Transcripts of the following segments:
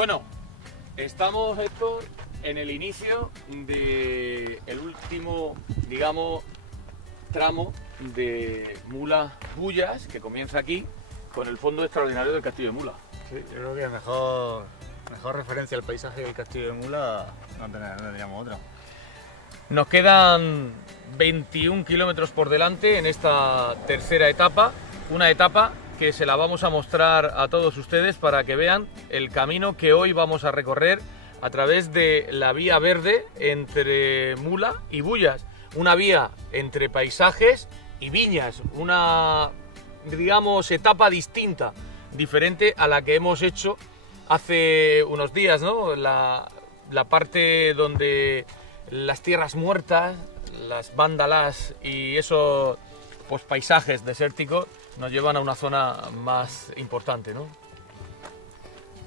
Bueno, estamos, Héctor, en el inicio del último, digamos, tramo de Mula-Bullas, que comienza aquí con el fondo extraordinario del Castillo de Mula. Sí, yo creo que mejor referencia al paisaje del Castillo de Mula no tendríamos otra. Nos quedan 21 kilómetros por delante en esta tercera etapa, una etapa que se la vamos a mostrar a todos ustedes para que vean el camino que hoy vamos a recorrer a través de la vía verde entre Mula y Bullas, una vía entre paisajes y viñas, una, digamos, etapa distinta, diferente a la que hemos hecho hace unos días, ¿no? La parte donde las tierras muertas, las bandalas y esos pues paisajes desérticos nos llevan a una zona más importante, ¿no?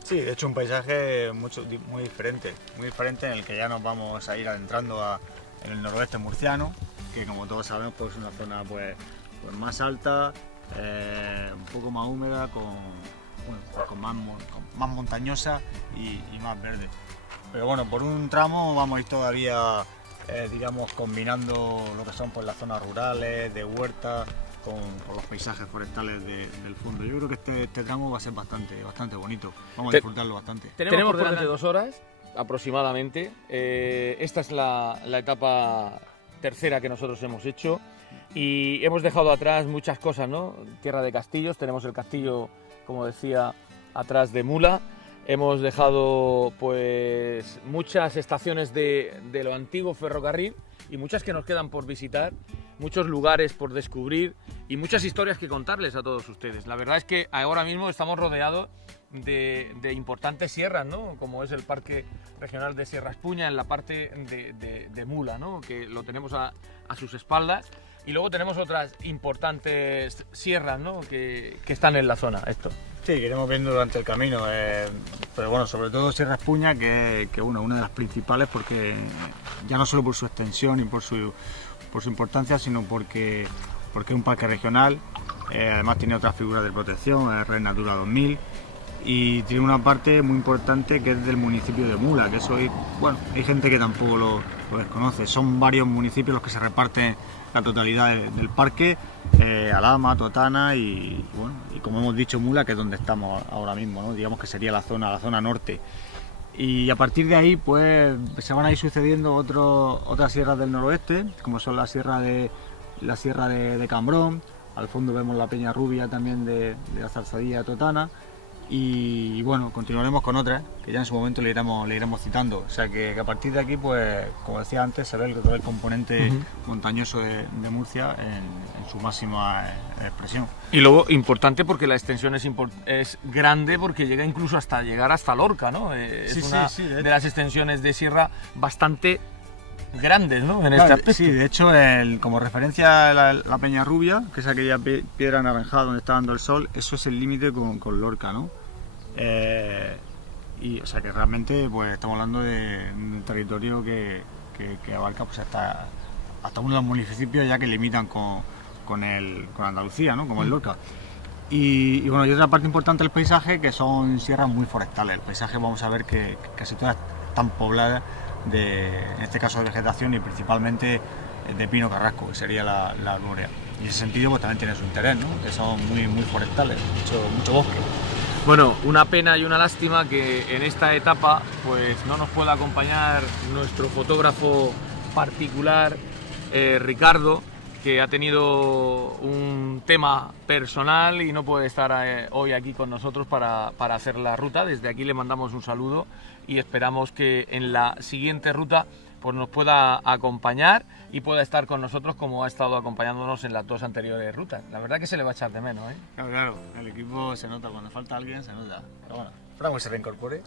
Sí, de hecho un paisaje muy diferente en el que ya nos vamos a ir adentrando en el noroeste murciano, que como todos sabemos pues es una zona pues más alta, un poco más húmeda, con más montañosa y más verde. Pero bueno, por un tramo vamos a ir todavía, digamos, combinando lo que son pues las zonas rurales, de huerta, con los paisajes forestales del fondo. Yo creo que este tramo va a ser bastante bonito. Vamos a disfrutarlo bastante. Tenemos por delante 2 horas aproximadamente. Esta es la etapa tercera que nosotros hemos hecho y hemos dejado atrás muchas cosas, ¿no? Tierra de castillos, tenemos el castillo, como decía, atrás de Mula. Hemos dejado pues muchas estaciones de lo antiguo ferrocarril y muchas que nos quedan por visitar, muchos lugares por descubrir y muchas historias que contarles a todos ustedes. La verdad es que ahora mismo estamos rodeados de importantes sierras, ¿no? Como es el Parque Regional de Sierra Espuña en la parte de Mula, ¿no? Que lo tenemos a sus espaldas. Y luego tenemos otras importantes sierras, ¿no? que están en la zona, esto. Sí, que iremos viendo durante el camino, pero bueno, sobre todo Sierra Espuña, que una de las principales, porque ya no solo por su extensión y por su importancia, sino porque es un parque regional, además tiene otras figuras de protección, Red Natura 2000, y tiene una parte muy importante que es del municipio de Mula, que eso hay gente que tampoco lo desconoce. Son varios municipios los que se reparten la totalidad del parque, Alhama, Totana y como hemos dicho Mula, que es donde estamos ahora mismo, ¿no? Digamos que sería la zona norte. Y a partir de ahí pues se van a ir sucediendo otras sierras del noroeste, como son la sierra de Cambrón, al fondo vemos la Peña Rubia también de la Zarzadilla Totana. Y bueno, continuaremos con otras que ya en su momento le iremos citando, o sea que a partir de aquí, pues como decía antes, se ve todo el componente montañoso de Murcia en su máxima expresión. Y luego importante porque la extensión es grande, porque llega incluso hasta llegar hasta Lorca, ¿no? Es una de las extensiones de sierra bastante grandes, ¿no? En este aspecto. Sí, de hecho, como referencia la Peña Rubia, que es aquella piedra anaranjada donde está dando el sol, eso es el límite con Lorca, ¿no? Y o sea que realmente pues estamos hablando de un territorio que abarca pues hasta uno de los municipios ya que limitan con Andalucía, ¿no? Como el Lorca. Y bueno, y otra parte importante del paisaje que son sierras muy forestales. El paisaje vamos a ver que casi todas están pobladas en este caso de vegetación y principalmente de pino carrasco, que sería la arborea. Y en ese sentido pues también tiene su interés, ¿no? Que son muy forestales, mucho bosque. Bueno, una pena y una lástima que en esta etapa pues no nos pueda acompañar nuestro fotógrafo particular, Ricardo, que ha tenido un tema personal y no puede estar hoy aquí con nosotros para hacer la ruta. Desde aquí le mandamos un saludo y esperamos que en la siguiente ruta pues nos pueda acompañar y pueda estar con nosotros como ha estado acompañándonos en las 2 anteriores rutas. La verdad que se le va a echar de menos, ¿eh? Claro, el equipo se nota, cuando falta alguien se nota. Pero bueno, esperamos que se reincorpore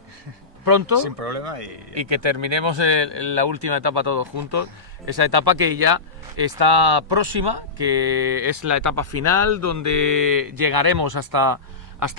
pronto sin problema y que terminemos la última etapa todos juntos, esa etapa que ya está próxima, que es la etapa final donde llegaremos hasta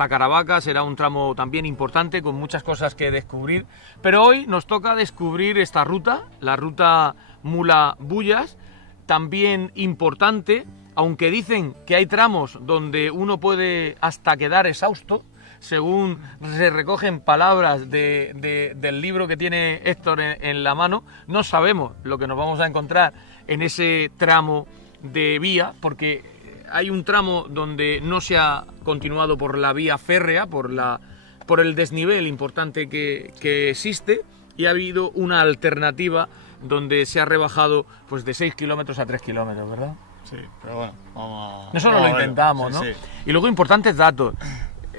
Caravaca. Será un tramo también importante con muchas cosas que descubrir, pero hoy nos toca descubrir esta ruta, la ruta Mula-Bullas, también importante, aunque dicen que hay tramos donde uno puede hasta quedar exhausto, según se recogen palabras del libro que tiene Héctor en la mano, no sabemos lo que nos vamos a encontrar en ese tramo de vía, porque hay un tramo donde no se ha continuado por la vía férrea, por el desnivel importante que existe, y ha habido una alternativa donde se ha rebajado pues de 6 kilómetros a 3 kilómetros, ¿verdad? Sí, pero bueno, vamos... Nosotros lo intentamos, sí, ¿no? sí. Y luego importantes datos.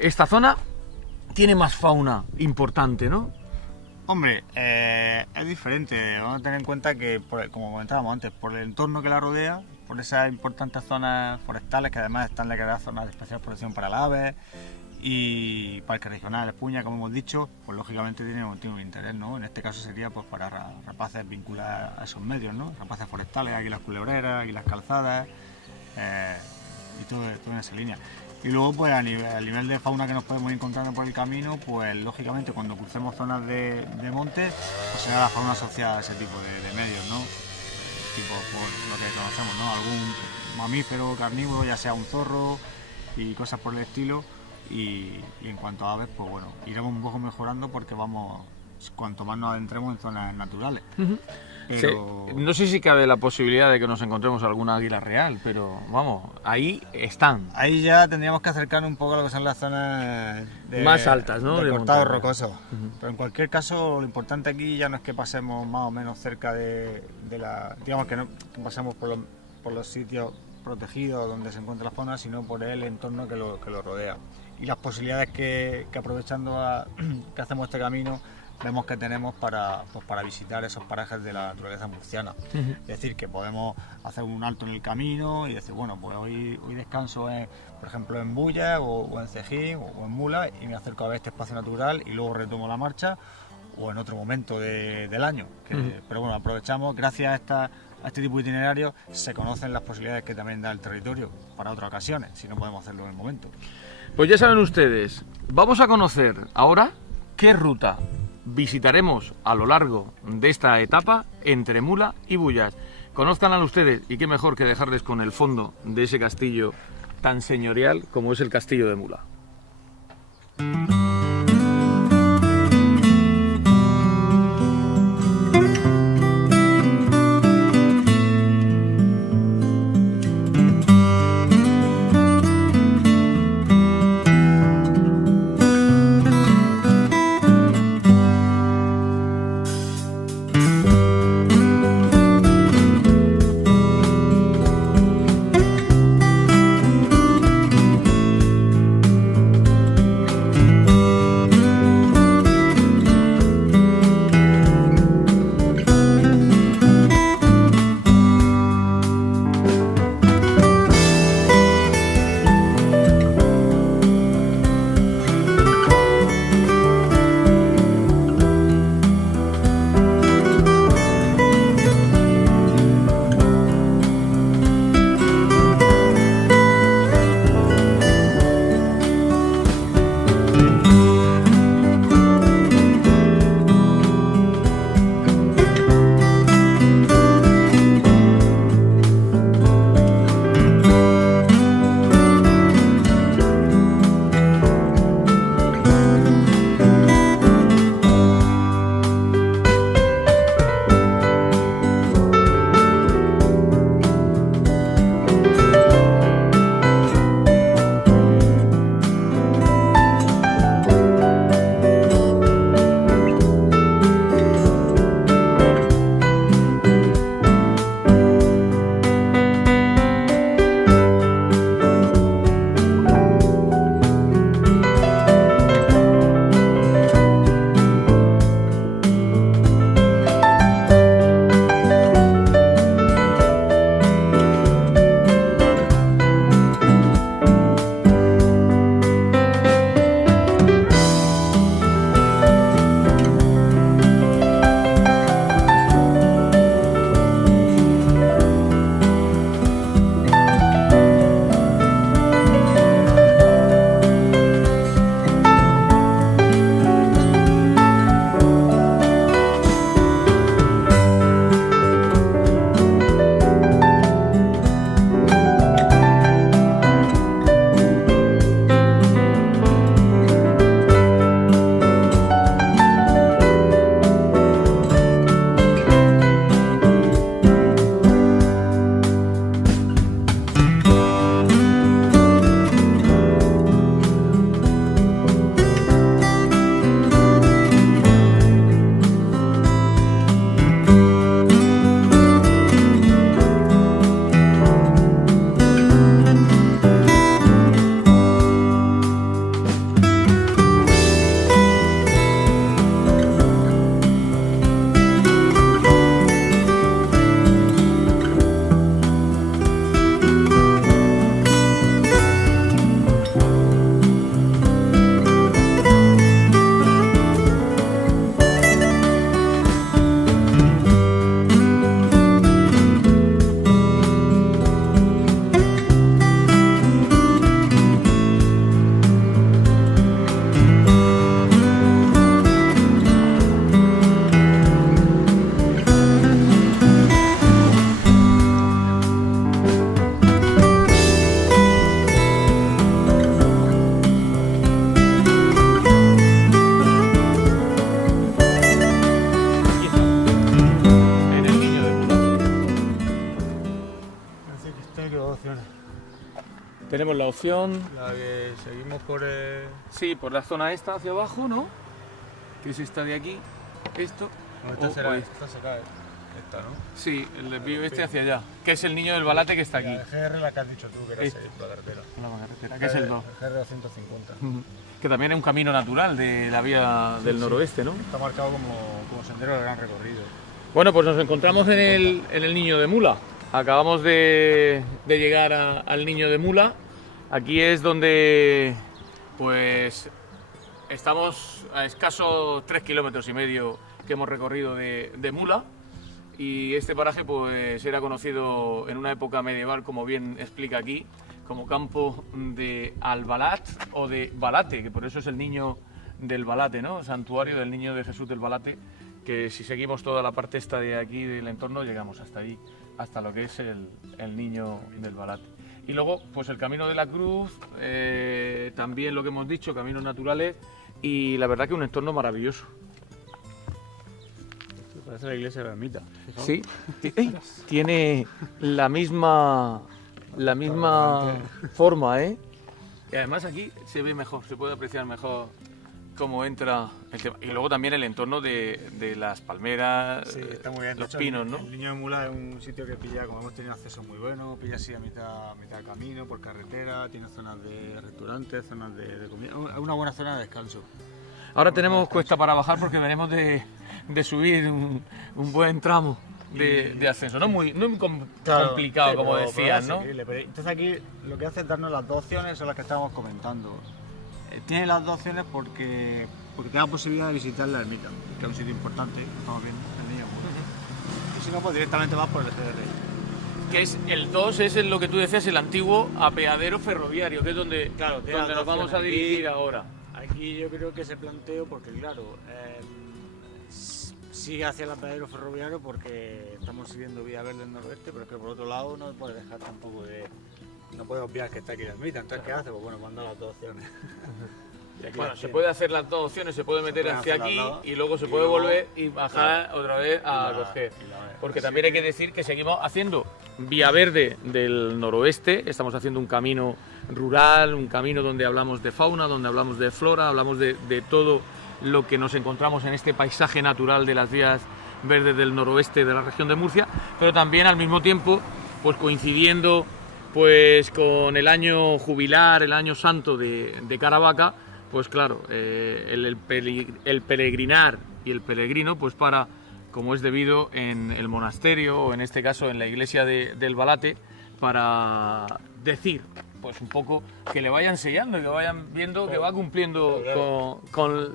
Esta zona tiene más fauna importante, ¿no? Hombre, es diferente. Vamos a tener en cuenta que, como comentábamos antes, por el entorno que la rodea, por esas importantes zonas forestales que además están declaradas zonas de especial protección para las aves y Parque Regional de Espuña, como hemos dicho, pues lógicamente tiene un interés, ¿no? En este caso sería pues para rapaces vinculados a esos medios, ¿no? Rapaces forestales, águilas culebreras, águilas calzadas y todo en esa línea. Y luego pues a nivel de fauna que nos podemos ir encontrando por el camino, pues lógicamente cuando crucemos zonas de monte, pues será la fauna asociada a ese tipo de medios, ¿no? Tipo por lo que conocemos, ¿no? Algún mamífero carnívoro, ya sea un zorro y cosas por el estilo. Y en cuanto a aves, pues bueno, iremos un poco mejorando porque vamos, cuanto más nos adentremos en zonas naturales. Pero... Sí, no sé si cabe la posibilidad de que nos encontremos alguna águila real, pero vamos, ahí están. Ahí ya tendríamos que acercarnos un poco a lo que son las zonas más altas, ¿no? De cortados rocosos. Pero en cualquier caso, lo importante aquí ya no es que pasemos más o menos cerca de la... Digamos que no pasemos por los sitios protegidos donde se encuentra la fauna, sino por el entorno que lo rodea. Y las posibilidades que aprovechando que hacemos este camino, vemos que tenemos para visitar esos parajes de la naturaleza murciana. Es decir, que podemos hacer un alto en el camino y decir, bueno, pues hoy descanso, por ejemplo, en Bulla o en Cejín o en Mula y me acerco a ver este espacio natural y luego retomo la marcha o en otro momento del año. Pero bueno, aprovechamos, gracias a este tipo de itinerarios, se conocen las posibilidades que también da el territorio para otras ocasiones, si no podemos hacerlo en el momento. Pues ya saben ustedes, vamos a conocer ahora qué ruta visitaremos a lo largo de esta etapa entre Mula y Bullas. Conózcanla ustedes y qué mejor que dejarles con el fondo de ese castillo tan señorial como es el castillo de Mula. la opción. La que seguimos por Sí, por la zona esta hacia abajo, ¿no? Que es esta de aquí. Esto. esta o será, esta. esta será esta, ¿no? Sí, el desvío este hacia allá. Que es el niño del Balate que está aquí. La GR la que has dicho tú, que era Este. la carretera. La carretera, que es el 2. El GR 250. Que también es un camino natural de la vía del noroeste, ¿no? Está marcado como sendero de gran recorrido. Bueno, pues nos encontramos en el Niño de Mula. Acabamos de llegar al Niño de Mula. Aquí es donde pues estamos a escasos 3,5 kilómetros que hemos recorrido de Mula. Y este paraje pues era conocido en una época medieval, como bien explica aquí, como campo de Albalat o de Balate, que por eso es el Niño del Balate, ¿no? Santuario del Niño de Jesús del Balate, que si seguimos toda la parte esta de aquí del entorno llegamos hasta ahí, hasta lo que es el Niño del Balate. Y luego pues el Camino de la Cruz, también lo que hemos dicho, caminos naturales, y la verdad que un entorno maravilloso. Parece la iglesia de la ermita. Sí, tiene la misma forma, ¿eh? Y además aquí se ve mejor, se puede apreciar mejor cómo entra el tema. Y luego también el entorno de las palmeras, Sí, está muy bien. los De hecho, pinos, ¿no? El Niño de Mula es un sitio que pilla, como hemos tenido acceso muy bueno, pilla así a mitad camino, por carretera, tiene zonas de restaurantes, zonas de comida, es una buena zona de descanso. Ahora tenemos cuesta para bajar porque venimos de subir un buen tramo de ascenso. No muy complicado, sí, como pero decías, es ¿no? increíble. Pero entonces aquí lo que hace es darnos las dos opciones, son las que estábamos comentando. Tiene las dos opciones porque te da la posibilidad de visitar la ermita, que es un sitio importante, lo estamos viendo, el Niño de Mula. Y si no, pues directamente vas por el GR. Que es el 2, es lo que tú decías, el antiguo apeadero ferroviario, que es donde Claro, tiene las nos dos vamos a opciones. dirigir ahora. Aquí yo creo que se planteó porque, claro, sigue hacia el apeadero ferroviario porque estamos siguiendo Vía Verde del Noroeste, pero es que por otro lado no puede dejar tampoco de... No puede obviar que está aquí la ermita, entonces ¿qué hace? Pues bueno, manda las dos opciones. Y aquí Bueno, las se tiene. puede hacer las dos opciones, se puede meter pueden hacia hacer las aquí dos, y luego se y puede luego- volver y bajar otra vez a coger. Porque también hay que decir que seguimos haciendo Vía Verde del noroeste, estamos haciendo un camino rural, un camino donde hablamos de fauna, donde hablamos de flora, hablamos de todo lo que nos encontramos en este paisaje natural de las vías verdes del noroeste de la región de Murcia, pero también al mismo tiempo pues coincidiendo pues con el año jubilar, el año santo de Caravaca, pues claro, el peregrinar y el peregrino pues para, como es debido, en el monasterio o en este caso en la iglesia del Balate, para decir pues un poco que le vayan sellando y que vayan viendo que va cumpliendo con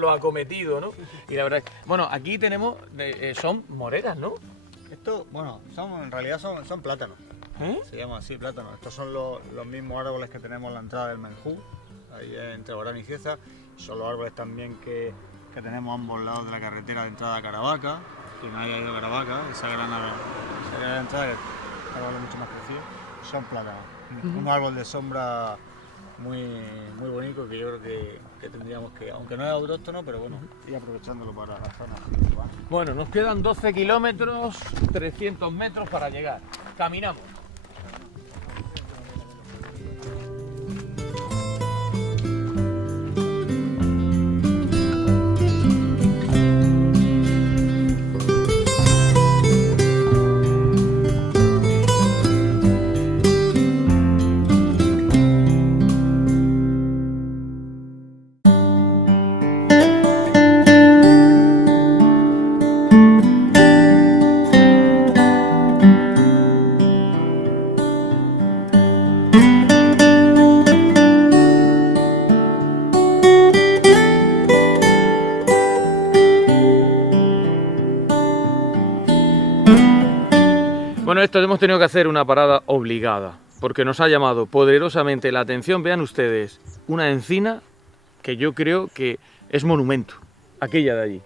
lo acometido, ¿no? Y la verdad, bueno, aquí tenemos, son moreras, ¿no? Esto, bueno, en realidad son plátanos. ¿Eh? Se llama así, plátano. Estos son los mismos árboles que tenemos en la entrada del Menjú, ahí entre Orán y Cieza. Son los árboles también que tenemos a ambos lados de la carretera de entrada a Caravaca. Quien haya ido a Caravaca, esa gran entrada, que es un árbol mucho más crecido, son plátanos. Un árbol de sombra muy bonito que yo creo que tendríamos que, aunque no es autóctono, pero bueno, ir aprovechándolo para la zona urbana. Bueno, nos quedan 12 kilómetros, 300 metros para llegar. Caminamos. Bueno, esto hemos tenido que hacer una parada obligada, porque nos ha llamado poderosamente la atención, vean ustedes, una encina que yo creo que es monumento, aquella de allí.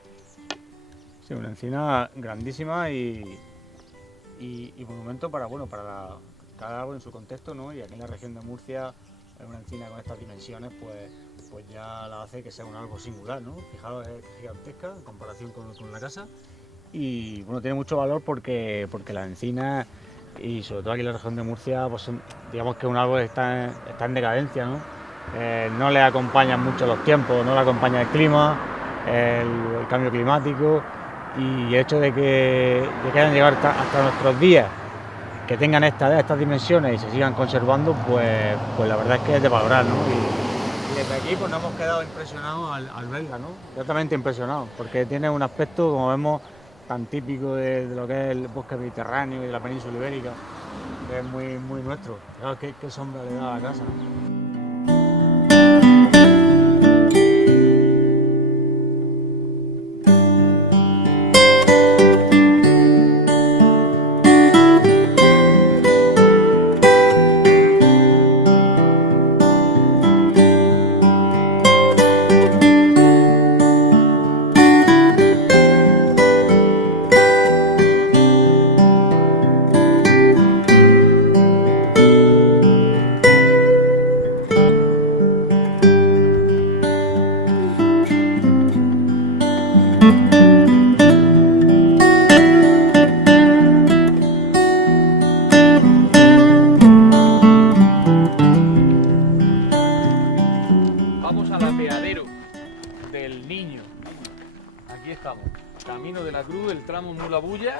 Sí, una encina grandísima y monumento para cada árbol en su contexto, ¿no? Y aquí en la región de Murcia, una encina con estas dimensiones, pues ya la hace que sea un árbol singular, ¿no? Fijaros, es gigantesca en comparación con la casa. Y bueno, tiene mucho valor porque la encina y sobre todo aquí en la región de Murcia, pues digamos que un árbol está en decadencia, ¿no? No le acompañan mucho los tiempos, no le acompaña el clima, el cambio climático, y el hecho de que hayan llegado hasta nuestros días, que tengan estas dimensiones y se sigan conservando, pues la verdad es que es de valorar, ¿no? Y desde aquí pues nos hemos quedado impresionados al verla, ¿no? Totalmente impresionados, porque tiene un aspecto, como vemos, tan típico de lo que es el bosque mediterráneo y de la península ibérica, que es muy, muy nuestro. Claro, qué sombra le da a la casa, ¿no? Vamos al apeadero del Niño. Aquí estamos, camino de la Cruz, el tramo Mula-Bulla,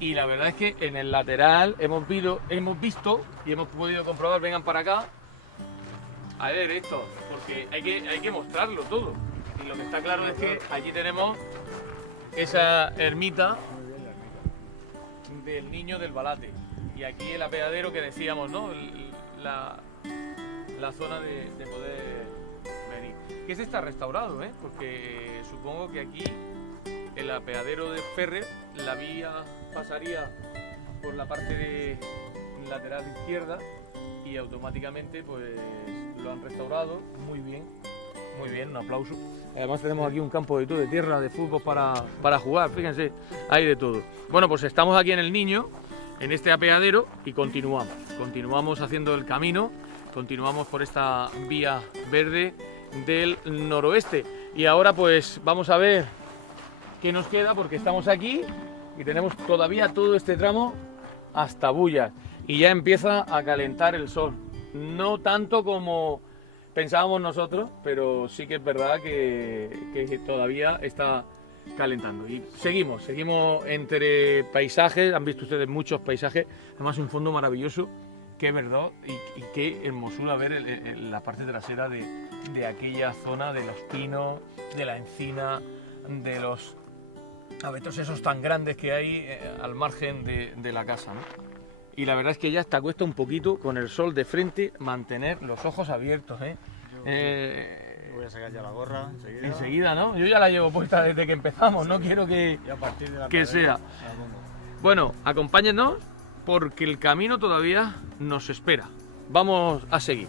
y la verdad es que en el lateral hemos visto y hemos podido comprobar, vengan para acá, a ver esto, porque hay que mostrarlo todo. Y lo que está claro es que aquí tenemos esa ermita del Niño del Balate, y aquí el apeadero que decíamos, ¿no? La zona de poder venir, que este está restaurado, porque supongo que aquí el apeadero de Ferrer, la vía pasaría por la parte lateral izquierda y automáticamente pues lo han restaurado muy bien, un aplauso. Además tenemos aquí un campo de todo, de tierra, de fútbol para jugar, fíjense, hay de todo. Bueno, pues estamos aquí en el Niño, en este apeadero, y continuamos haciendo el camino, continuamos por esta vía verde del noroeste, y ahora pues vamos a ver qué nos queda, porque estamos aquí y tenemos todavía todo este tramo hasta Bullas, y ya empieza a calentar el sol, no tanto como pensábamos nosotros, pero sí que es verdad que todavía está calentando. Y seguimos entre paisajes, han visto ustedes muchos paisajes, además un fondo maravilloso, qué verdad y qué hermosura ver la parte trasera de aquella zona de los pinos, de la encina, de los abetos esos tan grandes que hay al margen de la casa, ¿no? Y la verdad es que ya hasta cuesta un poquito, con el sol de frente, mantener los ojos abiertos, Voy a sacar ya la gorra enseguida, ¿no? Yo ya la llevo puesta desde que empezamos, no quiero que sea. Bueno, acompáñennos porque el camino todavía nos espera. Vamos a seguir.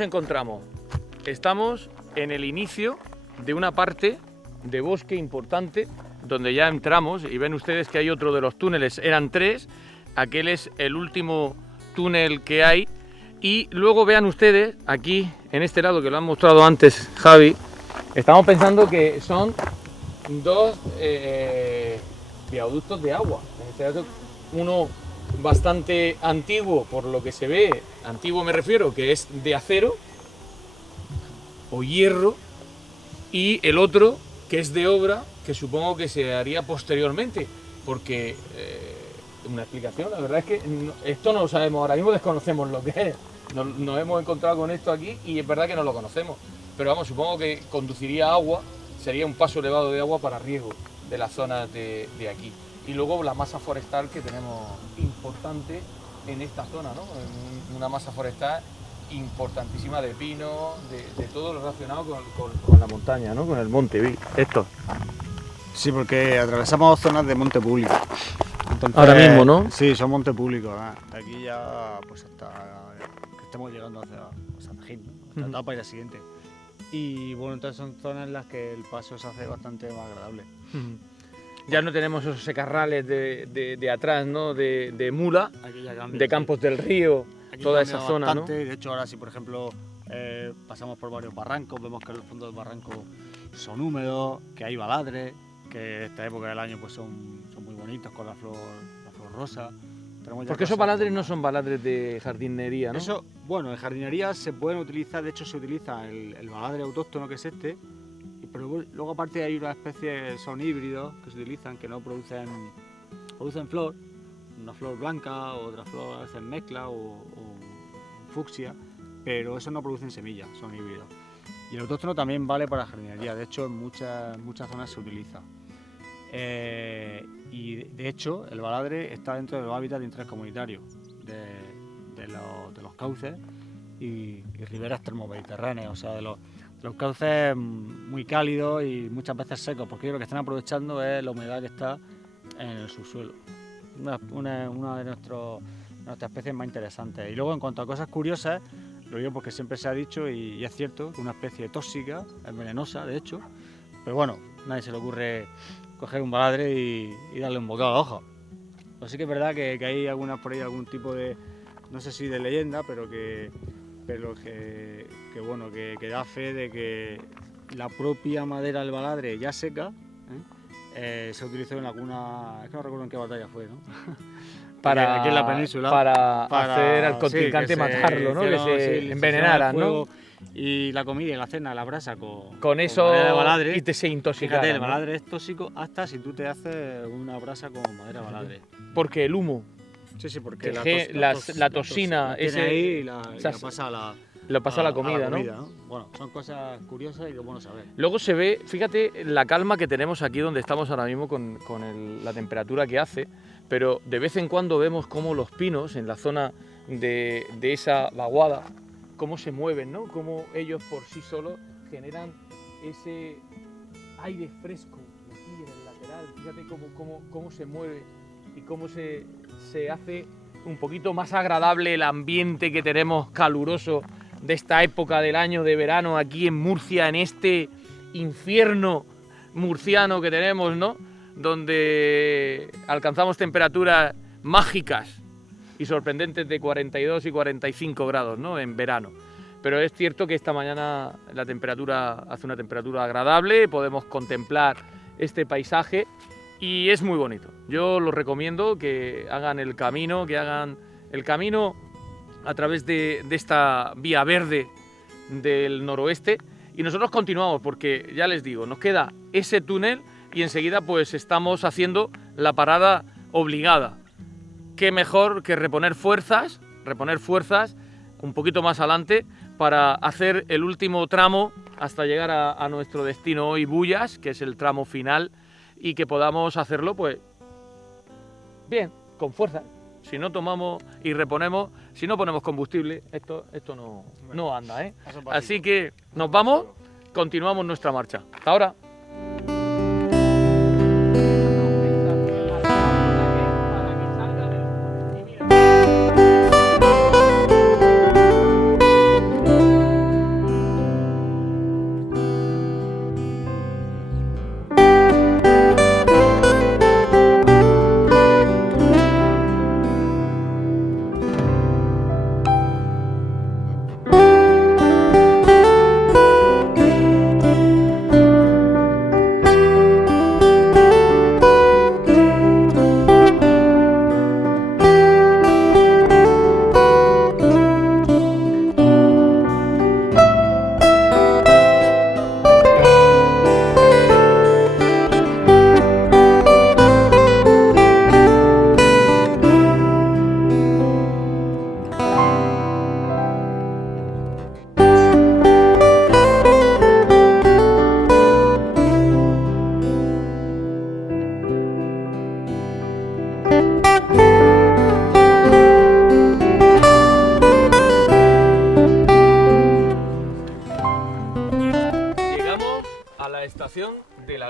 nos encontramos? Estamos en el inicio de una parte de bosque importante donde ya entramos y ven ustedes que hay otro de los túneles, eran 3, aquel es el último túnel que hay y luego vean ustedes aquí en este lado que lo han mostrado antes Javi, estamos pensando que son 2 viaductos de agua, en este caso uno bastante antiguo por lo que se ve, antiguo me refiero que es de acero o hierro y el otro que es de obra que supongo que se haría posteriormente porque una explicación, la verdad es que esto no lo sabemos, ahora mismo desconocemos lo que es, nos hemos encontrado con esto aquí y es verdad que no lo conocemos, pero vamos, supongo que conduciría agua, sería un paso elevado de agua para riego de las zonas de aquí. Y luego la masa forestal que tenemos importante en esta zona, ¿no? Una masa forestal importantísima de pino, de todo lo relacionado con la montaña, ¿no? Con el monte, ¿vi? Esto. Sí, porque atravesamos zonas de monte público. Entonces, ahora mismo, ¿no? Sí, son monte público. De aquí ya, pues hasta que estemos llegando hasta Tajín, hasta Tapa y la siguiente. Y bueno, entonces son zonas en las que el paso se hace bastante más agradable. Ya no tenemos esos secarrales de atrás, ¿no? De mula, de Campos del Río, aquí toda esa zona, bastante, ¿no? De hecho, ahora si por ejemplo pasamos por varios barrancos, vemos que los fondos del barranco son húmedos, que hay baladres, que esta época del año pues son muy bonitos con la flor rosa. Porque esos baladres no son baladres de jardinería, ¿no? Eso, bueno, en jardinería se pueden utilizar, de hecho se utiliza el baladre autóctono que es este, pero luego aparte hay unas especies, son híbridos que se utilizan, que no producen flor, una flor blanca, otra flor a veces mezcla o fucsia, pero esos no producen semillas, son híbridos. Y el autóctono también vale para jardinería, de hecho en muchas zonas se utiliza. Y de hecho el baladre está dentro de los hábitats de interés comunitario de los cauces y riberas termomediterráneas, o sea, de los cauces muy cálidos y muchas veces secos, porque lo que están aprovechando es la humedad que está en el subsuelo. Una de nuestras especies más interesantes. Y luego en cuanto a cosas curiosas, lo digo porque siempre se ha dicho y es cierto que una especie tóxica, es venenosa de hecho, pero bueno, nadie se le ocurre coger un baladre y darle un bocado de hoja. Pues sí que es verdad que hay algunas por ahí, algún tipo de, no sé si de leyenda, pero que bueno, que da fe de que la propia madera del baladre ya seca se utilizó en alguna, es que no recuerdo en qué batalla fue, ¿no? Para, aquí en la península, para hacer al contrincante matarlo, ¿no? Que se envenenaran, ¿no? Y la comida y la cena, la brasa con eso madera de baladre, y te se intoxica. Fíjate, el baladre es tóxico hasta si tú te haces una brasa con madera de baladre. Porque el humo. Sí, porque la toxina ese ahí y la pasa a la... Lo pasa a la comida, ¿no? Bueno, son cosas curiosas y que es bueno saber. Luego se ve, fíjate la calma que tenemos aquí donde estamos ahora mismo con la temperatura que hace, pero de vez en cuando vemos cómo los pinos en la zona de esa vaguada, cómo se mueven, ¿no? Cómo ellos por sí solos generan ese aire fresco aquí en el lateral. Fíjate cómo se mueve y cómo se hace un poquito más agradable el ambiente que tenemos caluroso de esta época del año de verano aquí en Murcia, en este infierno murciano que tenemos, ¿no? Donde alcanzamos temperaturas mágicas y sorprendentes de 42 y 45 grados, ¿no? En verano. Pero es cierto que esta mañana la temperatura hace una temperatura agradable, podemos contemplar este paisaje y es muy bonito. Yo los recomiendo que hagan el camino, a través de esta vía verde del noroeste y nosotros continuamos porque ya les digo, nos queda ese túnel y enseguida pues estamos haciendo la parada obligada. Qué mejor que reponer fuerzas un poquito más adelante para hacer el último tramo hasta llegar a nuestro destino hoy, Bullas, que es el tramo final y que podamos hacerlo pues bien, con fuerza. Si no tomamos y reponemos, si no ponemos combustible, esto no anda, ¿eh? Así que nos vamos, continuamos nuestra marcha. Hasta ahora.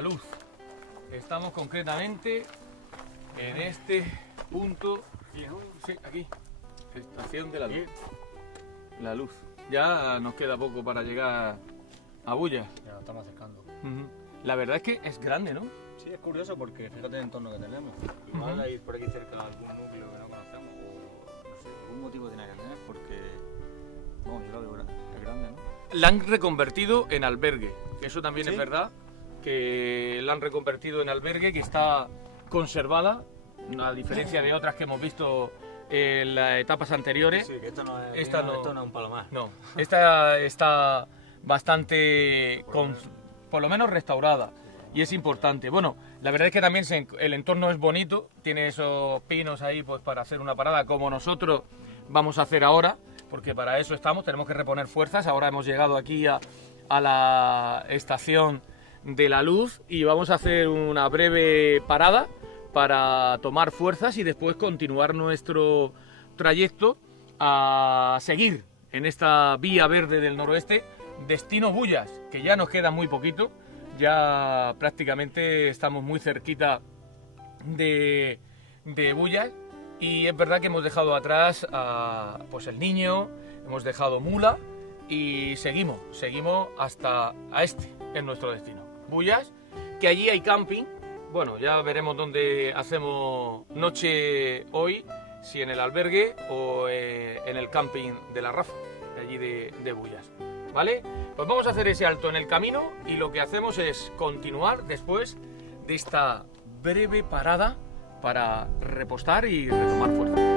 la luz. Estamos concretamente en este punto, sí, aquí, estación de la luz. La luz. Ya nos queda poco para llegar a Bullas. Ya nos estamos acercando. La verdad es que es grande, ¿no? Sí, es curioso porque fíjate el entorno que tenemos. Igual hay por aquí cerca algún núcleo que no conocemos o no sé, algún motivo tiene que tener porque, vamos, yo lo veo grande, es grande, ¿no? La han reconvertido en albergue, que eso también ¿Sí? es verdad, que la han reconvertido en albergue, que está conservada, a diferencia de otras que hemos visto en las etapas anteriores. Sí, que esto no es, Esta no- esto no es un palo más. No, esta está bastante, por lo menos restaurada, y es importante. Bueno, la verdad es que también el entorno es bonito, tiene esos pinos ahí pues para hacer una parada como nosotros vamos a hacer ahora, porque para eso estamos, tenemos que reponer fuerzas. Ahora hemos llegado aquí a la estación de la luz y vamos a hacer una breve parada para tomar fuerzas y después continuar nuestro trayecto a seguir en esta vía verde del noroeste, destino Bullas, que ya nos queda muy poquito, ya prácticamente estamos muy cerquita de Bullas, y es verdad que hemos dejado atrás a, pues el Niño, hemos dejado Mula y seguimos hasta es nuestro destino, Bullas, que allí hay camping. Bueno, ya veremos dónde hacemos noche hoy, si en el albergue o en el camping de la Rafa, de allí de Bullas, ¿vale? Pues vamos a hacer ese alto en el camino y lo que hacemos es continuar después de esta breve parada para repostar y retomar fuerza.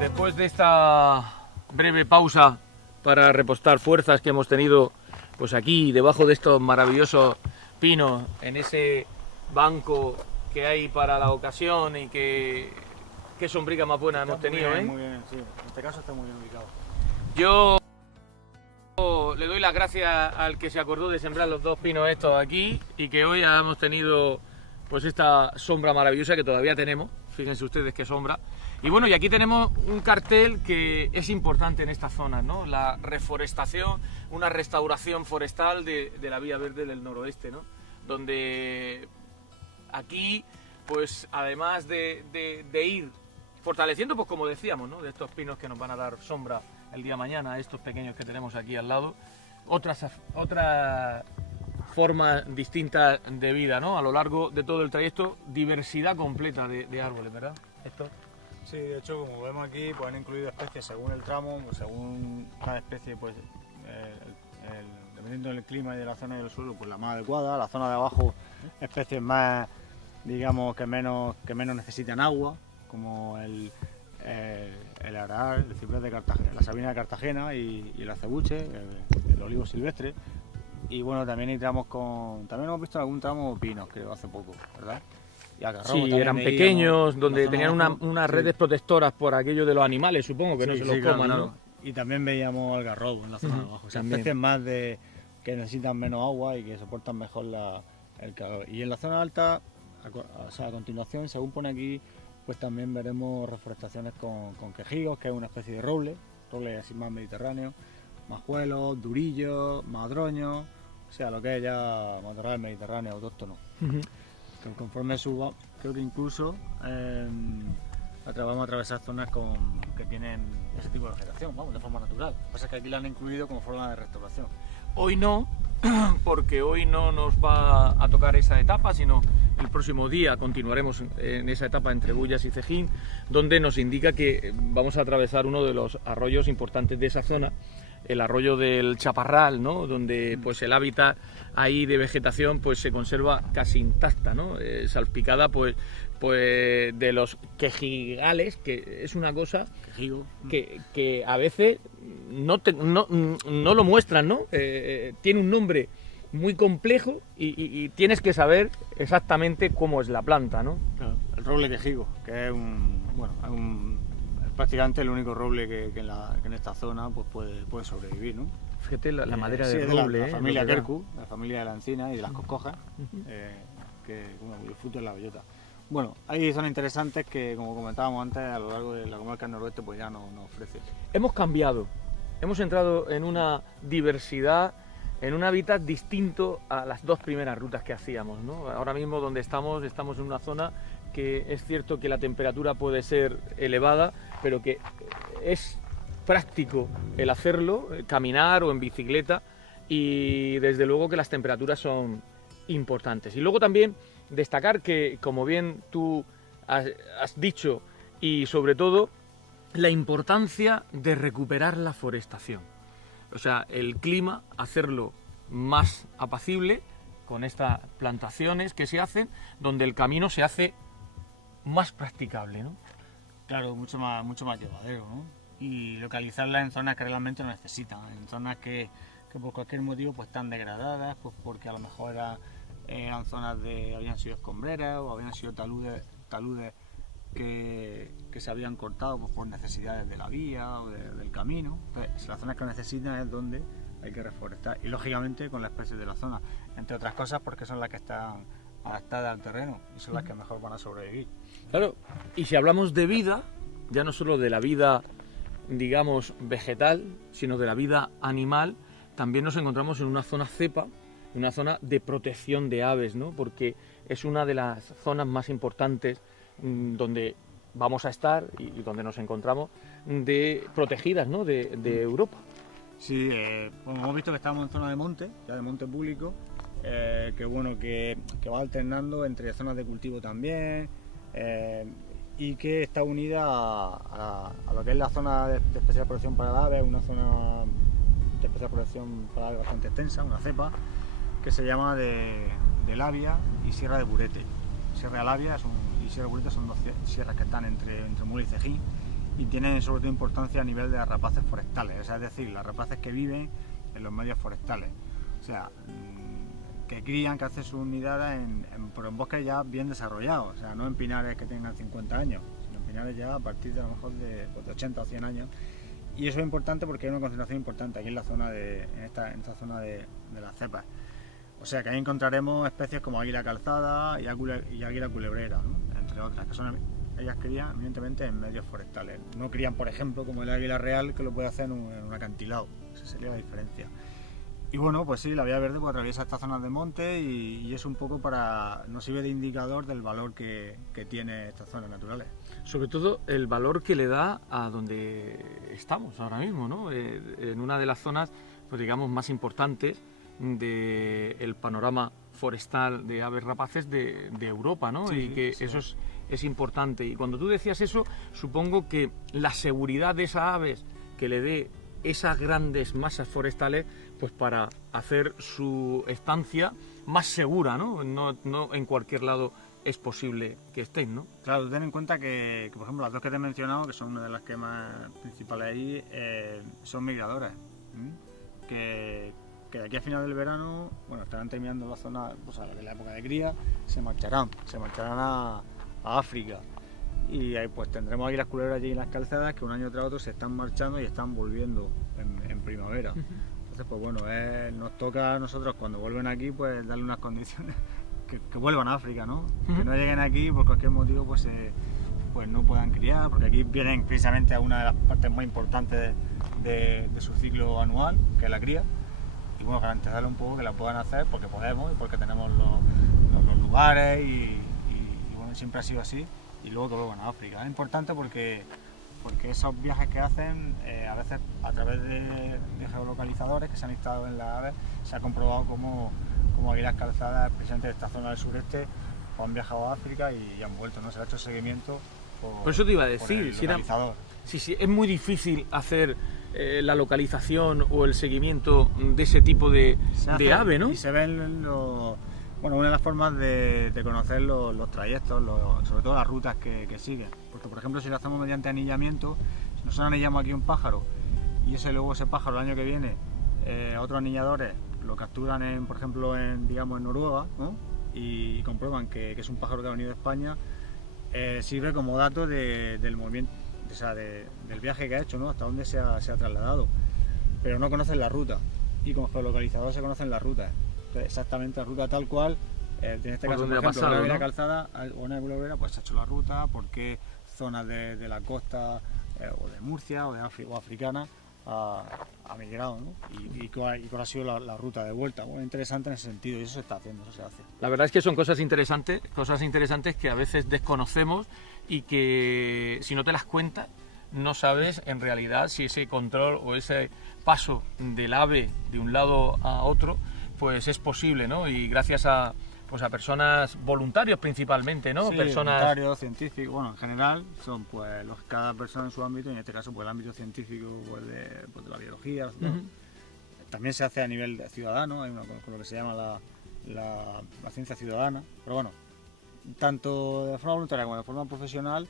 Después de esta breve pausa para repostar fuerzas que hemos tenido pues aquí debajo de estos maravillosos pinos, en ese banco que hay para la ocasión, y qué sombriga más buena hemos tenido, ¿eh? Muy bien, sí. En este caso está muy bien ubicado. Yo le doy las gracias al que se acordó de sembrar los dos pinos estos aquí y que hoy hemos tenido pues esta sombra maravillosa que todavía tenemos. Fíjense ustedes qué sombra. Y bueno, y aquí tenemos un cartel que es importante en estas zonas, ¿no? La reforestación, una restauración forestal de la vía verde del noroeste, ¿no? Donde aquí, pues además de ir fortaleciendo, pues como decíamos, ¿no? De estos pinos que nos van a dar sombra el día de mañana, estos pequeños que tenemos aquí al lado, otras formas distintas de vida, ¿no? A lo largo de todo el trayecto, diversidad completa de árboles, ¿verdad? Esto. Sí, de hecho, como vemos aquí, pues han incluido especies según el tramo, según cada especie, pues dependiendo del clima y de la zona del suelo, pues la más adecuada. La zona de abajo, especies más, digamos, que menos necesitan agua, como el arar, el ciprés de Cartagena, la sabina de Cartagena y el acebuche, el olivo silvestre. Y bueno, también hay tramos también hemos visto algún tramo pinos, creo, hace poco, ¿verdad? Y algarrobo Sí, también eran veíamos, pequeños, donde la zona tenían abajo, unas sí. redes protectoras por aquello de los animales, supongo, que no Sí, se sí, los claro, coman, claro. ¿no? Y también veíamos algarrobo en la zona de abajo, o sea, también. especies más que necesitan menos agua y que soportan mejor el calor. Y en la zona alta, a continuación, según pone aquí, pues también veremos reforestaciones con quejigos, que es una especie de roble así más mediterráneo, majuelos, durillos, madroños, o sea, lo que es ya matorral mediterráneo autóctono. Que conforme suba, creo que incluso vamos a atravesar zonas que tienen ese tipo de vegetación, vamos, de forma natural. Lo que pasa es que aquí la han incluido como forma de restauración. Hoy no, porque hoy no nos va a tocar esa etapa, sino el próximo día continuaremos en esa etapa entre Bullas y Cejín, donde nos indica que vamos a atravesar uno de los arroyos importantes de esa zona, el arroyo del Chaparral, ¿no? Donde pues el hábitat ahí de vegetación pues se conserva casi intacta, ¿no? Salpicada pues de los quejigales, que es una cosa que a veces no lo muestran, ¿no? Tiene un nombre muy complejo y tienes que saber exactamente cómo es la planta, ¿no? Claro, el roble quejigo, que es es prácticamente el único roble que en esta zona pues puede sobrevivir, ¿no? Fíjate la madera sí, del es de roble, la familia Quercus, la familia de la encina y de las coscojas, cuyo fruto es la bellota. Bueno, hay zonas interesantes que, como comentábamos antes, a lo largo de la comarca del noroeste pues ya nos ofrece. Hemos cambiado, hemos entrado en una diversidad, en un hábitat distinto a las dos primeras rutas que hacíamos, ¿no? Ahora mismo donde estamos en una zona que es cierto que la temperatura puede ser elevada, pero que es práctico el hacerlo, caminar o en bicicleta, y desde luego que las temperaturas son importantes. Y luego también destacar que, como bien tú has dicho, y sobre todo la importancia de recuperar la forestación. O sea, el clima, hacerlo más apacible con estas plantaciones que se hacen, donde el camino se hace más practicable, ¿no? Claro, mucho más llevadero, ¿no? Y localizarla en zonas que realmente lo necesitan, en zonas que por cualquier motivo pues están degradadas, pues porque a lo mejor eran zonas habían sido escombreras o habían sido taludes que se habían cortado pues, por necesidades de la vía o del camino. Entonces, las zonas que lo necesitan es donde hay que reforestar, y lógicamente con las especies de la zona, entre otras cosas porque son las que están adaptadas al terreno y son las que mejor van a sobrevivir. Claro, y si hablamos de vida, ya no solo de la vida, digamos, vegetal, sino de la vida animal, también nos encontramos en una zona cepa, una zona de protección de aves, ¿no? Porque es una de las zonas más importantes donde vamos a estar y donde nos encontramos protegidas, ¿no? de Europa. Sí, bueno, hemos visto que estamos en zona de monte, ya de monte público, que va alternando entre zonas de cultivo también, y que está unida a lo que es la zona de especial protección para aves, una zona de especial protección para aves bastante extensa, una cepa, que se llama de Labia y Sierra de Burete. Sierra de Labia y Sierra de Burete son dos sierras que están entre Mula y Cejín, y tienen sobre todo importancia a nivel de las rapaces forestales, o sea, es decir, las rapaces que viven en los medios forestales, o sea, que crían, que hacen sus nidadas pero en bosques ya bien desarrollados, o sea, no en pinares que tengan 50 años, sino en pinares ya a partir de a lo mejor de 80 o 100 años. Y eso es importante porque hay una concentración importante aquí en la zona en esta zona de las cepas. O sea que ahí encontraremos especies como águila calzada y águila culebrera, ¿no? Entre otras, que ellas crían evidentemente en medios forestales. No crían, por ejemplo, como el águila real, que lo puede hacer en un acantilado. Esa sería la diferencia. Y bueno, pues sí, la vía verde pues atraviesa estas zonas de monte y es un poco nos sirve de indicador del valor que tiene estas zonas naturales. Sobre todo el valor que le da a donde estamos ahora mismo, ¿no? En una de las zonas, pues digamos, más importantes del panorama forestal de aves rapaces de Europa, ¿no? Sí, y que sí, eso es importante. Y cuando tú decías eso, supongo que la seguridad de esas aves que le dé esas grandes masas forestales, pues para hacer su estancia más segura, ¿no? No en cualquier lado es posible que estén, ¿no? Claro, ten en cuenta que, por ejemplo, las dos que te he mencionado, que son una de las que más principales ahí, son migradoras, que de aquí a final del verano, bueno, estarán terminando la zona, pues a la época de cría, se marcharán a África. Y ahí pues tendremos aquí las culebras allí en las calzadas que un año tras otro se están marchando y están volviendo en primavera. Entonces pues bueno, nos toca a nosotros cuando vuelven aquí pues darle unas condiciones que vuelvan a África, ¿no? Que no lleguen aquí por cualquier motivo pues no puedan criar, porque aquí vienen precisamente a una de las partes más importantes de su ciclo anual, que es la cría. Y bueno, garantizarle un poco que la puedan hacer porque podemos y porque tenemos los lugares y bueno, siempre ha sido así. Y luego que vuelvan a África. Es importante porque esos viajes que hacen, a veces a través de geolocalizadores que se han instalado en las aves, se ha comprobado cómo águilas calzadas, precisamente de esta zona del sureste, pues han viajado a África y han vuelto, ¿no? Se le ha hecho seguimiento por eso te iba a decir, localizador. Sí, es muy difícil hacer la localización o el seguimiento de ese tipo de ave, ¿no? Y se ven bueno, una de las formas de conocer los trayectos, sobre todo las rutas que siguen. Porque, por ejemplo, si lo hacemos mediante anillamiento, si nosotros anillamos aquí un pájaro y luego ese pájaro el año que viene, otros anilladores lo capturan, por ejemplo, digamos, en Noruega, ¿no? Y comprueban que es un pájaro que ha venido de España, sirve como dato del movimiento, o sea, del viaje que ha hecho, ¿no? Hasta dónde se ha trasladado. Pero no conocen la ruta, y con geolocalizador se conocen las rutas. Entonces, exactamente la ruta tal cual, en este caso, por ejemplo, pasado, una calzada o una culebra, pues se ha hecho la ruta, por qué zonas de la costa o de Murcia o africana ha migrado, ¿no? Y cuál ha sido la ruta de vuelta. Bueno, interesante en ese sentido, y eso se está haciendo, eso se hace. La verdad es que son cosas interesantes que a veces desconocemos y que si no te las cuentas no sabes en realidad si ese control o ese paso del ave de un lado a otro pues es posible, ¿no? Y gracias a personas voluntarios principalmente, ¿no? Sí, personas voluntarios, científicos, bueno, en general son pues cada persona en su ámbito, y en este caso pues el ámbito científico pues de la biología. También se hace a nivel ciudadano, hay con lo que se llama la ciencia ciudadana, pero bueno, tanto de forma voluntaria como de forma profesional,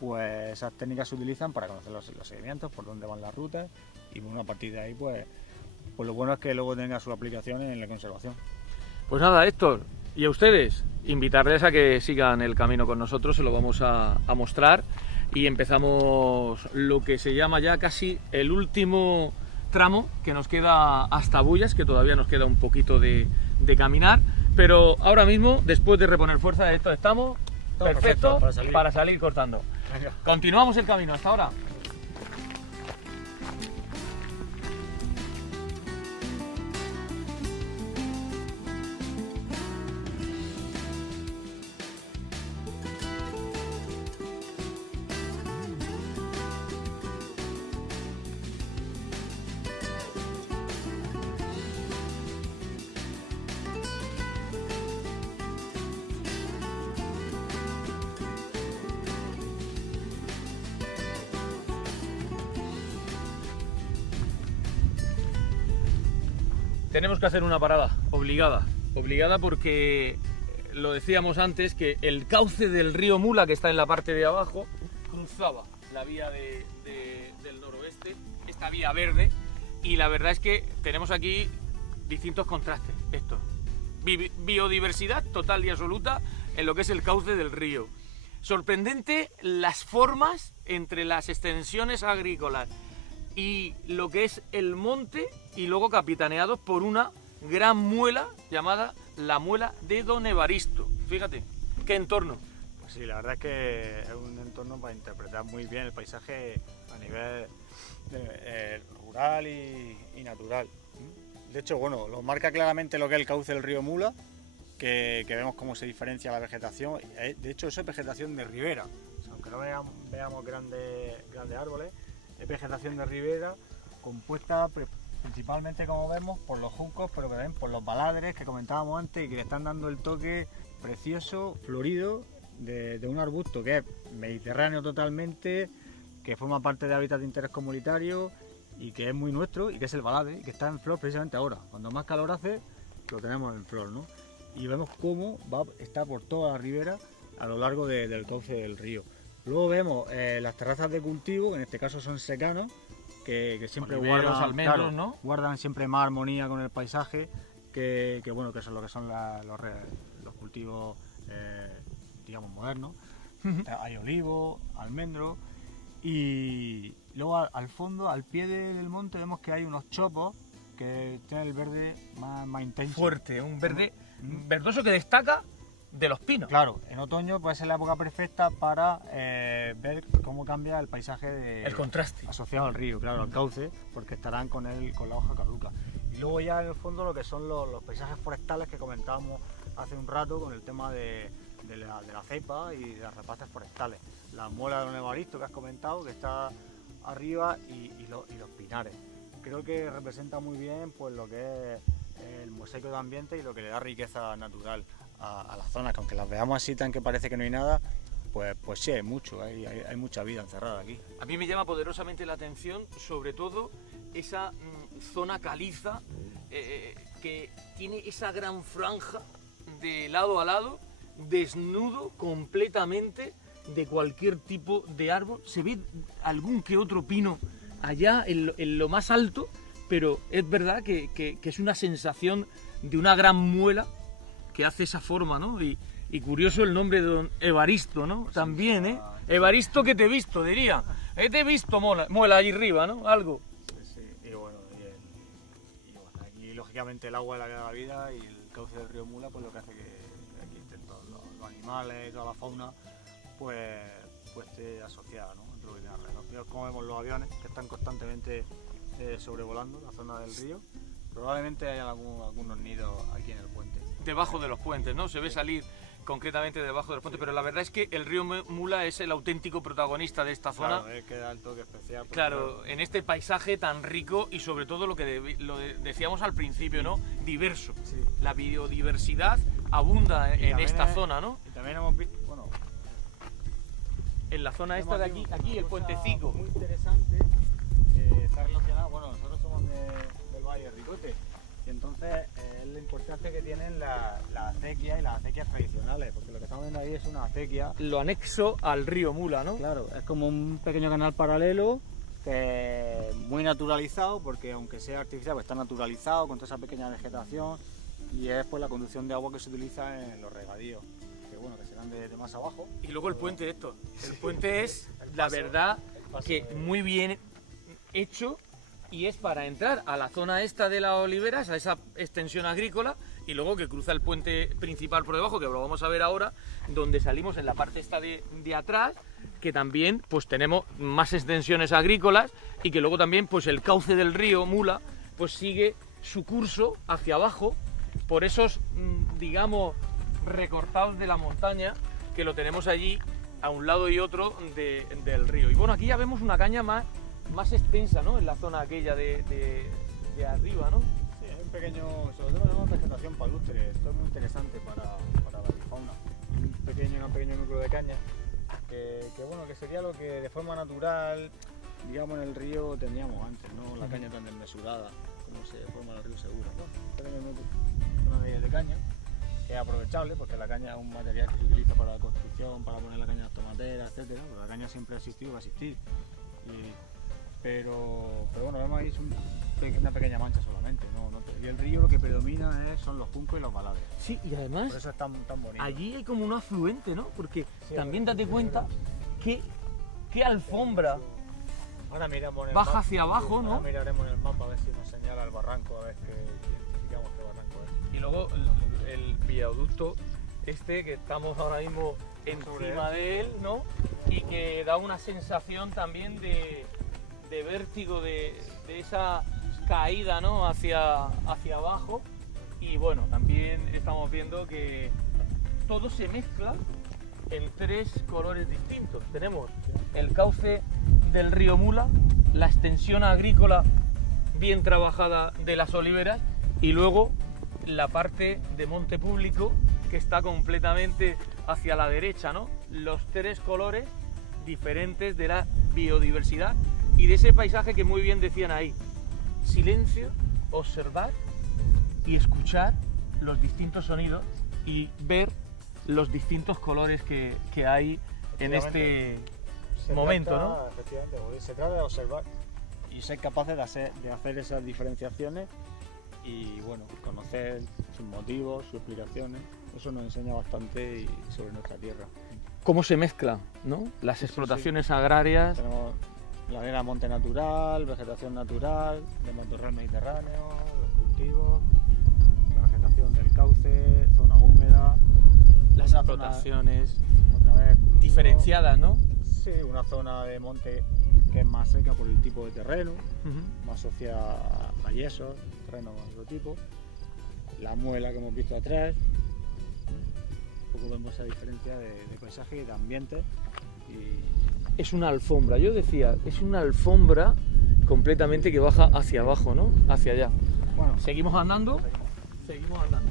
pues esas técnicas se utilizan para conocer los seguimientos, por dónde van las rutas, y bueno, a partir de ahí pues lo bueno es que luego tenga su aplicación en la conservación. Pues nada, Héctor, y a ustedes, invitarles a que sigan el camino con nosotros, se lo vamos a mostrar, y empezamos lo que se llama ya casi el último tramo que nos queda hasta Bullas, que todavía nos queda un poquito de caminar, pero ahora mismo, después de reponer fuerza de esto, estamos perfecto para salir cortando. Venga. Continuamos el camino, hasta ahora. Tenemos que hacer una parada, obligada porque lo decíamos antes, que el cauce del río Mula, que está en la parte de abajo, cruzaba la vía del noroeste, esta vía verde, y la verdad es que tenemos aquí distintos contrastes. Esto, biodiversidad total y absoluta en lo que es el cauce del río. Sorprendente las formas entre las extensiones agrícolas y lo que es el monte, y luego capitaneados por una gran muela llamada la muela de Don Evaristo. Fíjate, qué entorno. Pues sí, la verdad es que es un entorno para interpretar muy bien el paisaje a nivel rural y natural. De hecho, bueno, lo marca claramente lo que es el cauce del río Mula, que vemos cómo se diferencia la vegetación. De hecho, eso es vegetación de ribera. O sea, aunque no veamos grandes árboles, es vegetación de ribera compuesta principalmente, como vemos, por los juncos, pero también por los baladres que comentábamos antes, y que le están dando el toque precioso, florido, de un arbusto que es mediterráneo totalmente, que forma parte de hábitat de interés comunitario y que es muy nuestro, y que es el baladre, y que está en flor precisamente ahora. Cuando más calor hace, lo tenemos en flor, ¿no? Y vemos cómo está por toda la ribera a lo largo del cauce del río. Luego vemos las terrazas de cultivo, que en este caso son secanas, que siempre Oliveros, guardan, almendros, claro, ¿no? Guardan siempre más armonía con el paisaje que bueno, que son lo que son los cultivos digamos modernos. Hay olivo, almendro, y luego al fondo, al pie del monte, vemos que hay unos chopos que tienen el verde más intenso. Fuerte, un verde verdoso que destaca de los pinos. Claro, en otoño puede ser la época perfecta para ver cómo cambia el paisaje el contraste asociado al río, claro, al cauce, porque estarán con la hoja caduca. Y luego ya en el fondo lo que son los paisajes forestales que comentábamos hace un rato con el tema de la cepa y de las rapaces forestales. La muela de Don Evaristo que has comentado, que está arriba, y los pinares. Creo que representa muy bien pues lo que es el mosaico de ambiente y lo que le da riqueza natural a las zonas, que aunque las veamos así tan que parece que no hay nada, pues sí, hay mucho, hay mucha vida encerrada aquí. A mí me llama poderosamente la atención, sobre todo, esa zona caliza que tiene esa gran franja de lado a lado, desnudo completamente de cualquier tipo de árbol. Se ve algún que otro pino allá en lo más alto, pero es verdad que es una sensación de una gran muela que hace esa forma, ¿no? Y curioso el nombre de don Evaristo, ¿no? Sí, también, ¿eh? Evaristo que te he visto, diría. Te he visto muela allí arriba, ¿no? Algo. Sí, y bueno, aquí lógicamente el agua es la que da la vida y el cauce del río Mula pues lo que hace que aquí estén todos los animales, toda la fauna, pues esté asociada, ¿no? Dentro de la red. Como vemos los aviones que están constantemente sobrevolando la zona del río, probablemente haya algunos nidos aquí en el puente. Debajo de los puentes, ¿no? Se ve salir concretamente debajo de los puentes, pero la verdad es que el río Mula es el auténtico protagonista de esta zona. Claro, es que da el toque especial. Claro, en este paisaje tan rico y sobre todo lo que decíamos al principio, ¿no? Diverso. Sí. La biodiversidad abunda en esta zona, ¿no? Y también hemos visto, bueno, en la zona esta de aquí el puentecico. Muy interesante, está relacionado, bueno, nosotros somos del Valle de Ricote. Y entonces es la importancia que tienen las acequias y las acequias tradicionales, porque lo que estamos viendo ahí es una acequia. Lo anexo al río Mula, ¿no? Claro, es como un pequeño canal paralelo que es muy naturalizado, porque aunque sea artificial, pues está naturalizado con toda esa pequeña vegetación y es pues la conducción de agua que se utiliza en los regadíos, que bueno, que serán de más abajo. Y luego el puente esto. El puente es, la verdad, que muy bien hecho. Y es para entrar a la zona esta de las oliveras, a esa extensión agrícola, y luego que cruza el puente principal por debajo, que lo vamos a ver ahora, donde salimos en la parte esta de atrás, que también pues tenemos más extensiones agrícolas y que luego también pues el cauce del río Mula pues sigue su curso hacia abajo por esos, digamos, recortados de la montaña que lo tenemos allí a un lado y otro del río. Y bueno, aquí ya vemos una caña más extensa, ¿no? En la zona aquella de arriba, ¿no? Sí, es un pequeño, sobre todo tenemos vegetación palustre, esto es muy interesante para la avifauna. Un pequeño núcleo de caña, que bueno, que sería lo que de forma natural, digamos, en el río teníamos antes, ¿no? La caña tan desmesurada, como se forma en el río Segura. Un pequeño núcleo de caña, que es aprovechable, porque la caña es un material que se utiliza para la construcción, para poner la caña en las tomateras, etcétera. La caña siempre ha existido y va a existir. Pero bueno, vemos ahí una pequeña mancha solamente, y el río lo que predomina son los juncos y los balades. Sí, y además por eso es tan bonito. Allí hay como un afluente, ¿no? Porque sí, también date cuenta que alfombra ahora miramos baja hacia abajo, ¿no? Ahora miraremos en el mapa a ver si nos señala el barranco, a ver que identificamos qué barranco es. Y luego el viaducto este que estamos ahora mismo encima de él, ¿no? Y que da una sensación también de vértigo, de esa caída, ¿no? hacia abajo. Y bueno, también estamos viendo que todo se mezcla en tres colores distintos. Tenemos el cauce del río Mula, la extensión agrícola bien trabajada de las oliveras y luego la parte de monte público que está completamente hacia la derecha, ¿no? Los tres colores diferentes de la biodiversidad y de ese paisaje que muy bien decían ahí: silencio, observar y escuchar los distintos sonidos y ver los distintos colores que hay en este momento, ¿no? Efectivamente, se trata de observar y ser capaces de hacer esas diferenciaciones y bueno, conocer sus motivos, sus explicaciones. Eso nos enseña bastante sobre nuestra tierra. Cómo se mezclan, ¿no? Las explotaciones agrarias. Tenemos ladera monte natural, vegetación natural, de matorral mediterráneo, los cultivos, la vegetación del cauce, zona húmeda, las explotaciones otra vez diferenciadas, ¿no? Sí, una zona de monte que es más seca por el tipo de terreno, más asociada a yesos, terreno de otro tipo, la muela que hemos visto atrás. Un poco vemos esa diferencia de paisaje y de ambiente. Es una alfombra, yo decía, es una alfombra completamente que baja hacia abajo, ¿no? Hacia allá. Bueno, seguimos andando. Seguimos andando.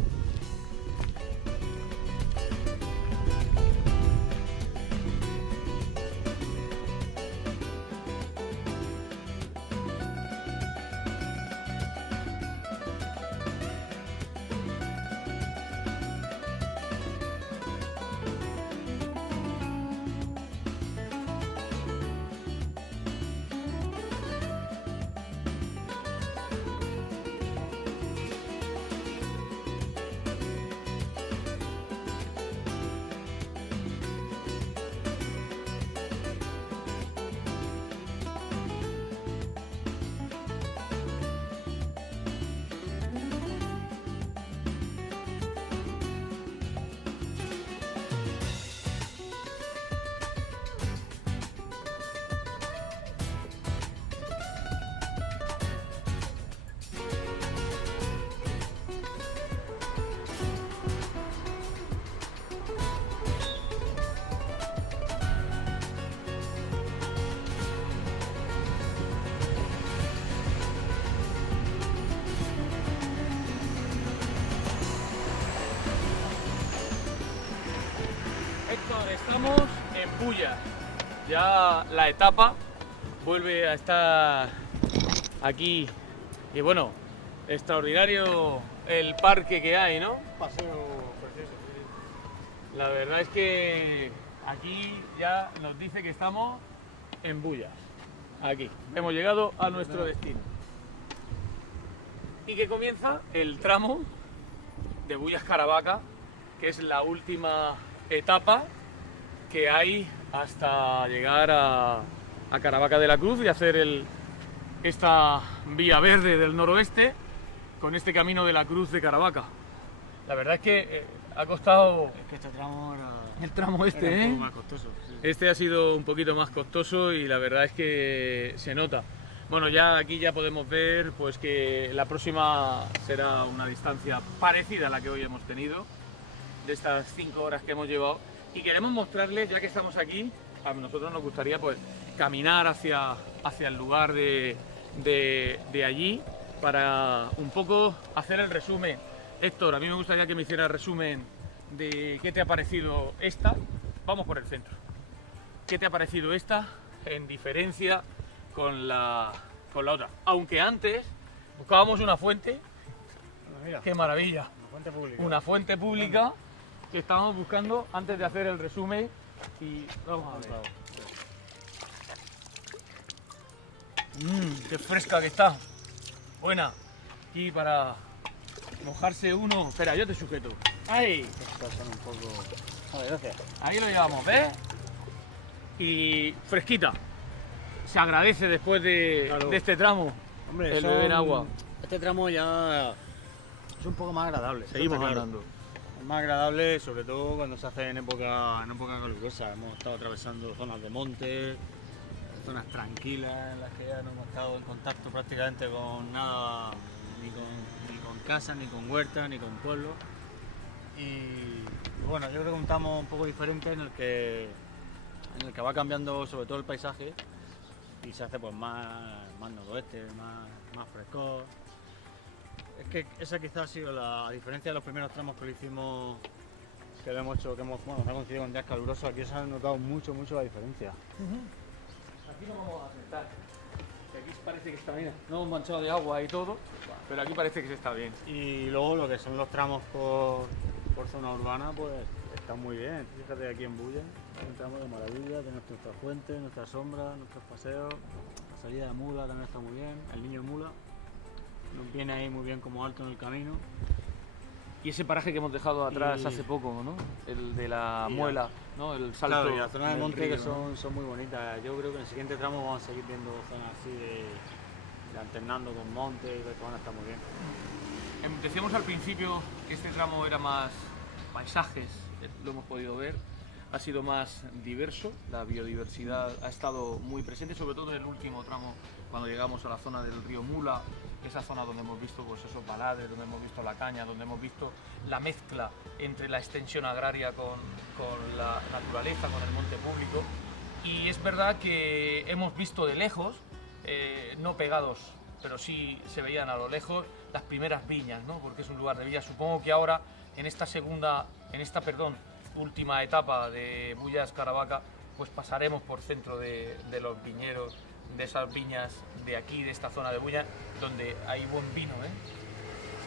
estamos en Bullas. Ya la etapa vuelve a estar aquí. Y bueno, extraordinario el parque que hay, ¿no? Paseo precioso, sí. La verdad es que aquí ya nos dice que estamos en Bullas. Aquí. Hemos llegado a nuestro destino. Y que comienza el tramo de Bullas Caravaca, que es la última etapa que hay hasta llegar a Caravaca de la Cruz y hacer esta vía verde del noroeste con este camino de la Cruz de Caravaca. La verdad es que ha costado... Es que este tramo era... El tramo era un poco más costoso. Sí. Este ha sido un poquito más costoso y la verdad es que se nota. Bueno, ya aquí ya podemos ver pues que la próxima será una distancia parecida a la que hoy hemos tenido, de estas 5 horas que hemos llevado. Y queremos mostrarles, ya que estamos aquí, a nosotros nos gustaría pues caminar hacia el lugar de allí para un poco hacer el resumen. Héctor, a mí me gustaría que me hiciera el resumen de qué te ha parecido esta. Vamos por el centro. ¿Qué te ha parecido esta en diferencia con la otra? Aunque antes buscábamos una fuente. Mira, ¡Qué maravilla! una fuente pública. Una fuente pública que estábamos buscando antes de hacer el resumen. Y vamos a ver. ¡Qué fresca que está! Buena. Aquí para mojarse uno. Espera, yo te sujeto. ¡Ahí! Estas son un poco... Vale, gracias. Ahí lo llevamos, ¿ves? Y fresquita. Se agradece después de, Claro. de este tramo. Hombre, el beber agua. Este tramo ya es un poco más agradable. Seguimos Está claro. andando. Es más agradable, sobre todo cuando se hace en época calurosa. Hemos estado atravesando zonas de monte, zonas tranquilas en las que ya no hemos estado en contacto prácticamente con nada, ni con casa, ni con huerta, ni con pueblo. Y bueno, yo creo que un tramo un poco diferente en el que va cambiando sobre todo el paisaje y se hace pues más noroeste, más fresco. Es que esa quizás ha sido a diferencia de los primeros tramos que lo hicimos, que lo hemos hecho, bueno, ha coincidido con días calurosos, aquí se ha notado mucho la diferencia. Aquí nos vamos a sentar. Que aquí parece que está bien. No hemos manchado de agua y todo, pero aquí parece que se está bien. Y luego lo que son los tramos por zona urbana, pues están muy bien. Fíjate aquí en Bullas, un tramo de maravilla, tenemos nuestra fuente, nuestra sombra, nuestros paseos, la salida de mula también está muy bien, el niño mula nos viene ahí muy bien como alto en el camino. Y ese paraje que hemos dejado atrás Y- hace poco, ¿no? El de la Y- muela, ¿no? El salto. Claro, y las zonas de del monte río, que ¿no? son muy bonitas. Yo creo que en el siguiente tramo vamos a seguir viendo zonas así de alternando con monte y que van a estar muy bien. Decíamos al principio que este tramo era más paisajes, lo hemos podido ver, ha sido más diverso, la biodiversidad ha estado muy presente, sobre todo en el último tramo, cuando llegamos a la zona del río Mula, esa zona donde hemos visto pues, esos balades, donde hemos visto la caña, donde hemos visto la mezcla entre la extensión agraria con la naturaleza, con el monte público. Y es verdad que hemos visto de lejos, no pegados, pero sí se veían a lo lejos las primeras viñas, ¿no? Porque es un lugar de viñas. Supongo que ahora en esta última etapa de Bullas Caravaca, pues pasaremos por centro de los viñedos, de esas viñas de aquí, de esta zona de Bullas, donde hay buen vino, ¿eh?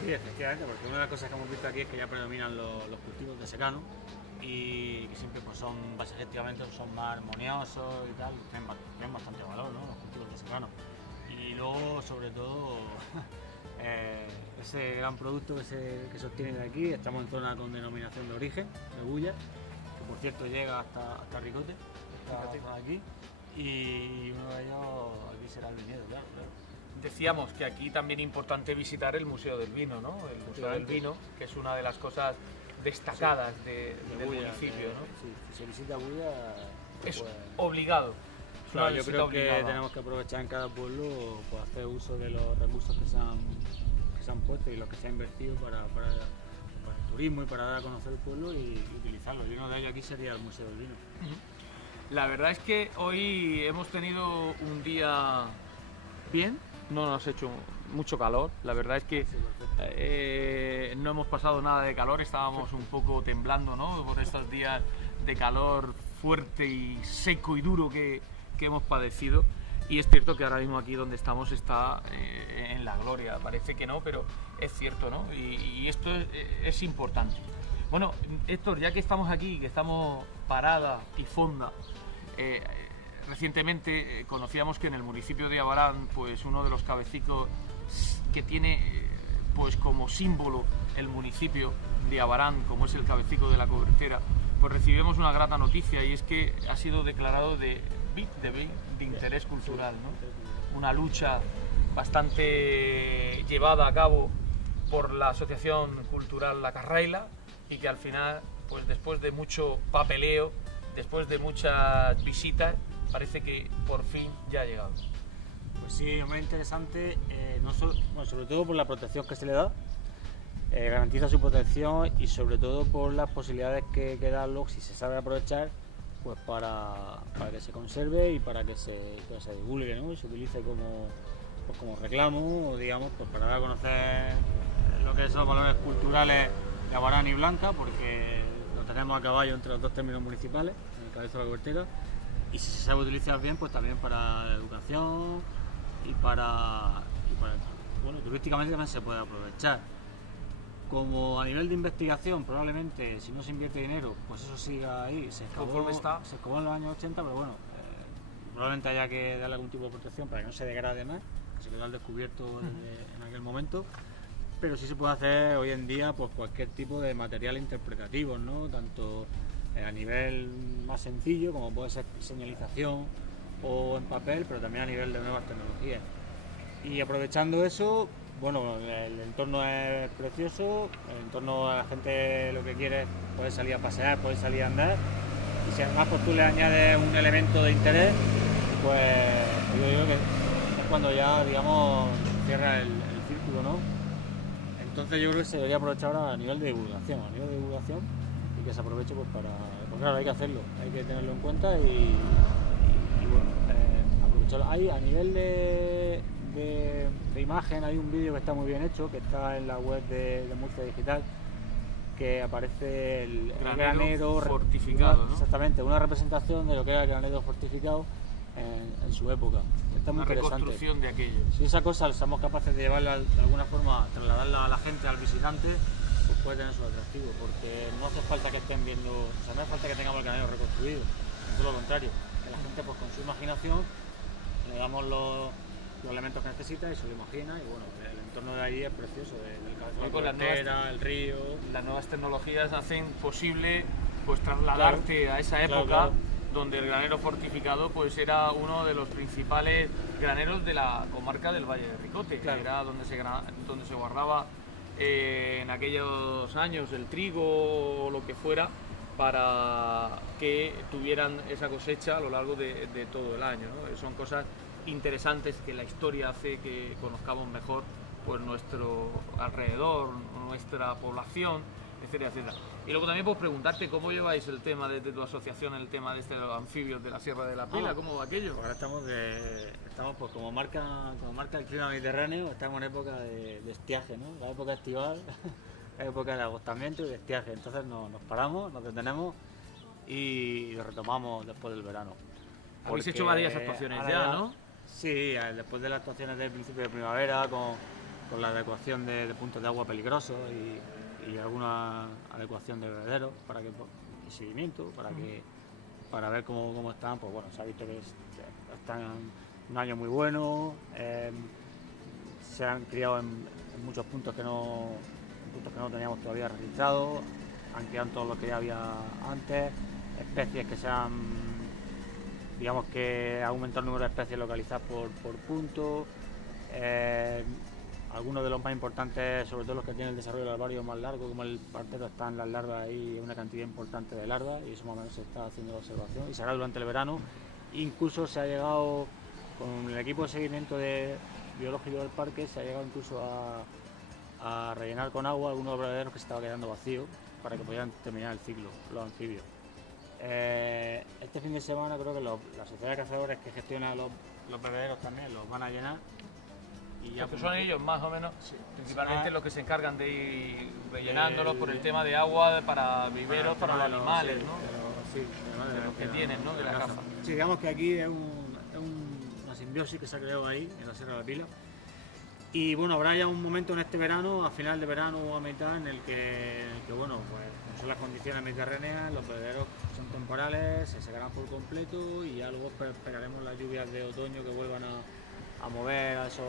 Sí, efectivamente, porque una de las cosas que hemos visto aquí es que ya predominan los cultivos de secano y que siempre pues, básicamente son más armoniosos y tal, tienen bastante valor, ¿no? Los cultivos de secano. Y luego, sobre todo, ese gran producto que se obtiene de aquí, estamos en zona con denominación de origen, de Bullas, que por cierto llega hasta Ricote, hasta aquí, y uno de ellos aquí será el viñedo, claro. Decíamos que aquí también es importante visitar el Museo del Vino, ¿no? El Museo del Vino, que es una de las cosas destacadas del Bullas, municipio, ¿no? Sí, si se visita Bullas, Es pues, obligado. Es una claro, yo visita creo que obligada. tenemos que aprovechar en cada pueblo pues, hacer uso de los recursos que se han puesto y los que se ha invertido para el turismo y para dar a conocer el pueblo y utilizarlo. Y uno de ellos aquí sería el Museo del Vino. La verdad es que hoy hemos tenido un día bien, no nos ha hecho mucho calor, la verdad es que Sí, perfecto. no hemos pasado nada de calor, estábamos un poco temblando, ¿no? Por estos días de calor fuerte y seco y duro que hemos padecido. Y es cierto que ahora mismo aquí donde estamos está en la gloria, parece que no, pero es cierto, ¿no? Y esto es importante. Bueno, Héctor, ya que estamos aquí, que estamos Parada y Fonda, recientemente conocíamos que en el municipio de Abarán, pues uno de los cabecicos que tiene pues como símbolo el municipio de Abarán, como es el cabecico de la Cobertera, pues recibimos una grata noticia, y es que ha sido declarado de interés cultural, ¿no? Una lucha bastante llevada a cabo por la Asociación Cultural La Carraila, y que al final, pues después de mucho papeleo, después de muchas visitas, parece que por fin ya ha llegado. Pues sí, es muy interesante, sobre todo por la protección que se le da, garantiza su protección, y sobre todo por las posibilidades que da luego, si se sabe aprovechar, pues para que se conserve y para que se divulgue, ¿no? Y se utilice como reclamo, o digamos, pues para dar a conocer lo que son los valores culturales de Abarán y Blanca, porque lo tenemos a caballo entre los dos términos municipales, en el cabezo de la Cobertera, y si se sabe utilizar bien, pues también para la educación y para bueno, turísticamente también se puede aprovechar. Como a nivel de investigación, probablemente si no se invierte dinero, pues eso siga ahí, se excavó en los años 80, pero bueno, probablemente haya que darle algún tipo de protección para que no se degrade más, que se quedó al descubierto en aquel momento. Pero sí se puede hacer hoy en día pues cualquier tipo de material interpretativo, ¿no? Tanto a nivel más sencillo, como puede ser señalización o en papel, pero también a nivel de nuevas tecnologías. Y aprovechando eso, bueno, el entorno es precioso, el entorno, a la gente lo que quiere es poder salir a pasear, poder salir a andar, y si además pues tú le añades un elemento de interés, pues yo digo que es cuando ya, digamos, cierra el círculo, ¿no? Entonces yo creo que se debería aprovechar ahora a nivel de divulgación, y que se aproveche pues para... Pues claro, hay que hacerlo, hay que tenerlo en cuenta y bueno, aprovecharlo. Hay a nivel de imagen, hay un vídeo que está muy bien hecho, que está en la web de Murcia Digital, que aparece el granero fortificado, ¿no? Exactamente, una representación de lo que era el granero fortificado en su época. Está muy interesante. Una reconstrucción de aquello. Si esa cosa somos capaces de llevarla de alguna forma, trasladarla a la gente, al visitante, pues puede tener su atractivo, porque no hace falta que estén viendo, o sea, no hace falta que tengamos el granero reconstruido, todo lo contrario, que la gente pues con su imaginación le damos los elementos que necesita y se lo imagina, y bueno, el entorno de ahí es precioso, el cabezo de la Cobertera, el río. Las nuevas tecnologías hacen posible pues trasladarte a esa época, donde el granero fortificado pues era uno de los principales graneros de la comarca del Valle de Ricote, era donde se guardaba en aquellos años el trigo o lo que fuera, para que tuvieran esa cosecha a lo largo de todo el año, ¿no? Son cosas interesantes que la historia hace que conozcamos mejor pues nuestro alrededor, nuestra población, etcétera, etcétera. Y luego también pues preguntarte cómo lleváis el tema de tu asociación, el tema de los anfibios de la Sierra de la Pila, ¿cómo va aquello? Ahora estamos pues como marca el clima mediterráneo, estamos en época de estiaje, ¿no? La época estival, la época de agostamiento y de estiaje, entonces nos paramos, nos detenemos y lo retomamos después del verano. Habéis hecho varias actuaciones ya, ¿no? Sí, después de las actuaciones del principio de primavera, con la adecuación de puntos de agua peligrosos y alguna adecuación de bebederos y seguimiento para ver cómo están, pues bueno, se ha visto que están en un año muy bueno, se han criado en muchos puntos que no teníamos todavía registrados, han criado todos los que ya había antes, especies que se han, digamos que ha aumentado el número de especies localizadas por punto, algunos de los más importantes, sobre todo los que tienen el desarrollo larvario más largo, como el partero, están las larvas ahí, una cantidad importante de larvas, y eso más o menos se está haciendo la observación y se hará durante el verano. Incluso se ha llegado, con el equipo de seguimiento biológico del parque, se ha llegado incluso a rellenar con agua algunos de los bebederos que se estaban quedando vacíos para que pudieran terminar el ciclo, los anfibios. Este fin de semana creo que la sociedad de cazadores que gestiona los bebederos también los van a llenar. Y ya pues son ellos más o menos, sí, principalmente los que se encargan de ir rellenándolos por el tema de agua para viveros, para los animales, ¿no? Sí, además que tienen, ¿no? De la caza. Sí, digamos que aquí es una simbiosis que se ha creado ahí, en la Sierra de la Pila. Y bueno, habrá ya un momento en este verano, a final de verano o a mitad, en el que bueno, pues como son las condiciones mediterráneas, los bebederos son temporales, se secarán por completo y ya luego esperaremos las lluvias de otoño que vuelvan a mover a esos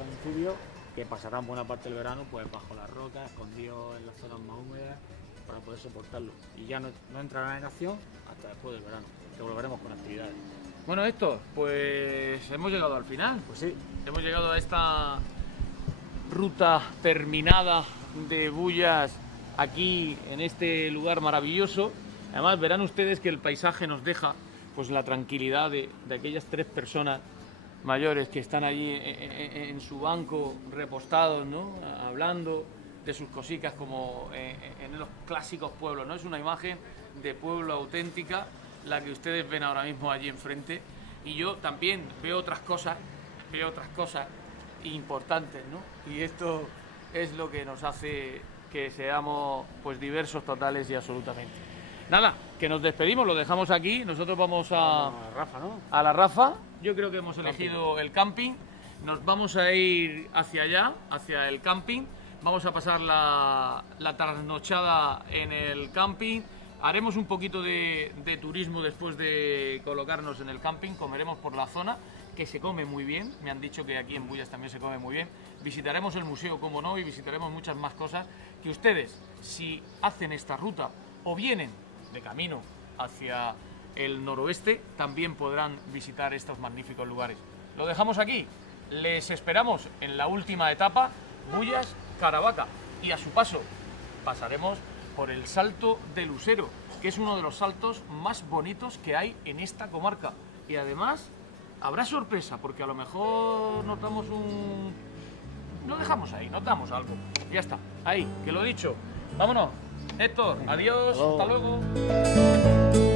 anfibios, que pasarán buena parte del verano pues bajo las rocas, escondidos en las zonas más húmedas, para poder soportarlo. Y ya no entrarán en acción hasta después del verano, que volveremos con actividades. Bueno, Héctor, pues hemos llegado al final. Pues sí. Hemos llegado a esta ruta terminada de Bullas aquí en este lugar maravilloso. Además verán ustedes que el paisaje nos deja pues la tranquilidad de aquellas 3 personas mayores que están allí en su banco repostados, ¿no? Hablando de sus cositas como en los clásicos pueblos, ¿no? Es una imagen de pueblo auténtica la que ustedes ven ahora mismo allí enfrente, y yo también veo otras cosas importantes, ¿no? Y esto es lo que nos hace que seamos pues diversos totales y absolutamente. Nada, que nos despedimos, lo dejamos aquí, nosotros vamos a Rafa, ¿no? A la Rafa. Yo creo que hemos elegido el camping, nos vamos a ir hacia allá, hacia el camping, vamos a pasar la trasnochada en el camping. Haremos un poquito de turismo después de colocarnos en el camping, comeremos por la zona, que se come muy bien, me han dicho que aquí en Bullas también se come muy bien. Visitaremos el museo, como no, y visitaremos muchas más cosas que ustedes, si hacen esta ruta o vienen de camino hacia el noroeste, también podrán visitar estos magníficos lugares. Lo dejamos aquí, les esperamos en la última etapa, Bullas, Caravaca, y a su paso pasaremos por el Salto del Usero, que es uno de los saltos más bonitos que hay en esta comarca. Y además habrá sorpresa, porque a lo mejor notamos lo dejamos ahí, notamos algo. Ya está, ahí, que lo he dicho. Vámonos. Héctor, adiós, hasta luego.